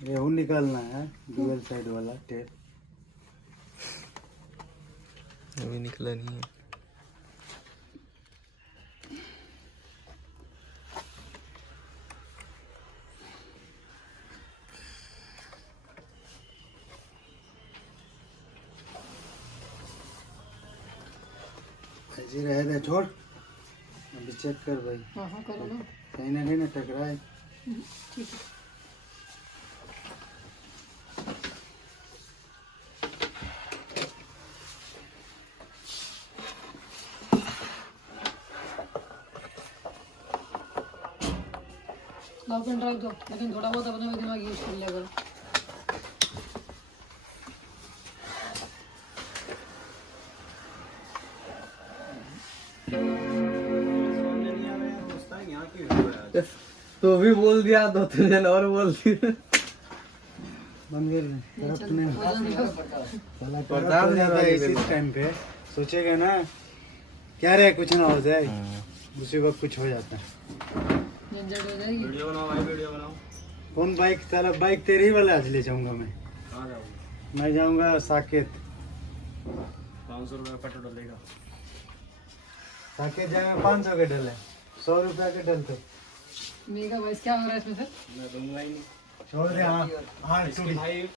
ये हूँ निकालना है डुअल साइड वाला टेप। अभी निकला नहीं है। ऐसे रहे दे छोड़, अभी चेक कर भाई। हाँ करो ना। कहीं ना कहीं ना टकराए। ठीक है। लाओ पेन ड्राइव दो, लेकिन थोड़ा बहुत अपना भी दिमाग यूज कर लिया करो। तो भी बोल दिया, दो तीन जन और बोल दिए। बन गए ना, करप्ट नहीं साला करप्ट प्रताप हो जाता है नहीं इसी टाइम पे। सोचेगा ना क्या रे कुछ ना हो जाए, उसी वक्त कुछ हो जाता है। झंझट हो जाएगी। वीडियो बनाओ भाई, वीडियो बनाओ। कौन बाइक? साला बाइक तेरी ही वाला आज ले जाऊंगा मैं। मैं जाऊंगा साकेत। 500 रुपये पेट्रोल डलेगा। साकेत जाएंगे 500 के डले, 100 रुपया के डलते। मेगा वॉइस क्या हो रहा है इसमें सर? मैं दूंगा ही नहीं। छोड़ दे। हाँ हाँ इसके भाई